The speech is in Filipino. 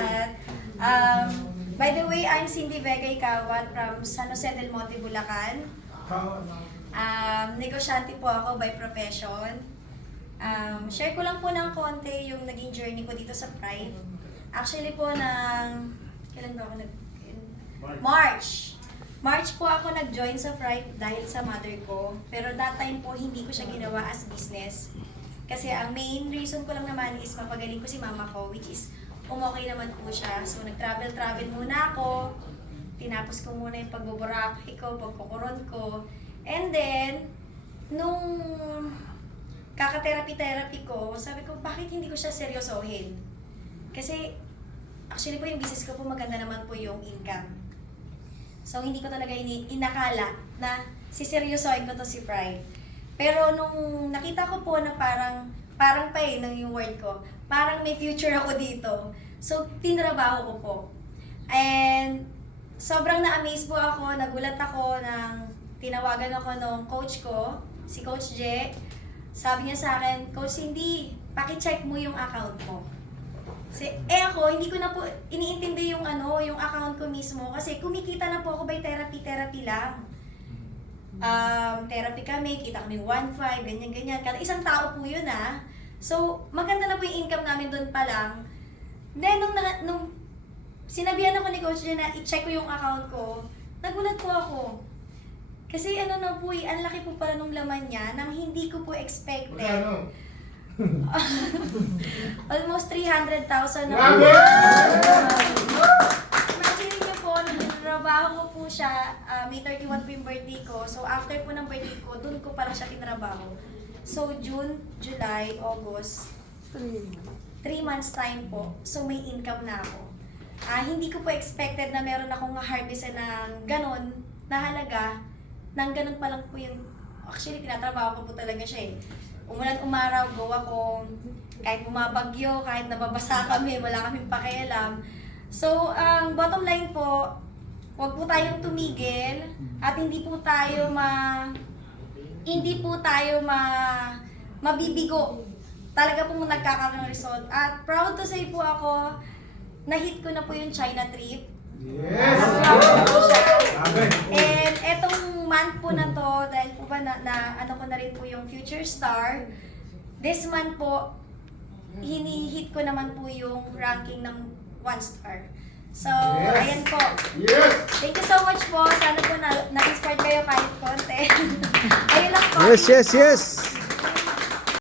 lahat. By the way, I'm Cindy Vega Icawat from San Jose del Monte, Bulacan. Negosyante po ako by profession. Share ko lang po ng konti yung naging journey ko dito sa Pride. Actually po kailan ba ako March po ako nag-join sa Pride dahil sa mother ko. Pero that time po, hindi ko siya ginawa as business. Kasi ang main reason ko lang naman is mapagaling ko si mama ko, which is umokay naman po siya. So nag-travel muna ako. Tinapos ko muna yung pagbuburakay ko, pagkukuron ko. And then, nung kaka-therapy ko, sabi ko, bakit hindi ko siya seryosohin? Kasi, actually po yung business ko po, maganda naman po yung income. So, hindi ko talaga inakala na siseryosohin ko to si Pride. Pero nung nakita ko po na parang pa yung word ko, parang may future ako dito. So, tinrabaho ko po. And, sobrang na-amaze po ako, nagulat ako tinawagan ako nung coach ko, si Coach J. Sabi niya sa akin, Coach Cindy, paki-check mo yung account mo. Ako, hindi ko na po iniintindi yung account ko mismo kasi kumikita na po ako by therapy lang. Therapy kami, kita kami 1.5, ganyan. Kada isang tao po yun So, maganda na po yung income namin doon pa lang. Then, nung sinabihan ako ni Coach J na i-check ko yung account ko, nagulat po ako. Kasi ang laki po pala nung laman niya nang hindi ko po expected. Almost 300,000 na po. Imagine niyo po, nagtrabaho ko po siya, May 31 po yung birthday ko. So after po ng birthday ko, dun ko parang siya tinrabaho. So June, July, August, 3 months time po. So may income na ako. Hindi ko po expected na meron akong harvest ng ganon na halaga. Nang ganun pa lang po yung, actually tinatrabaho ko po talaga siya Umulan umaraw, go ako, kahit bumabagyo, kahit nababasa kami, wala kaming pakialam. So, ang bottom line po, huwag po tayong tumigil at hindi po tayo mabibigo. Talaga po nagkakaroon ng result. At proud to say po ako, na-hit ko na po yung China trip. Yes! And etong month po na to, dahil po ba ko na rin po yung Future Star, this month po, hinihit ko naman po yung ranking ng 1 star. So, yes. Ayan po. Yes! Thank you so much po. Sana po na-inspired kayo kahit konti. Ayun lang po. Yes, yes, yes!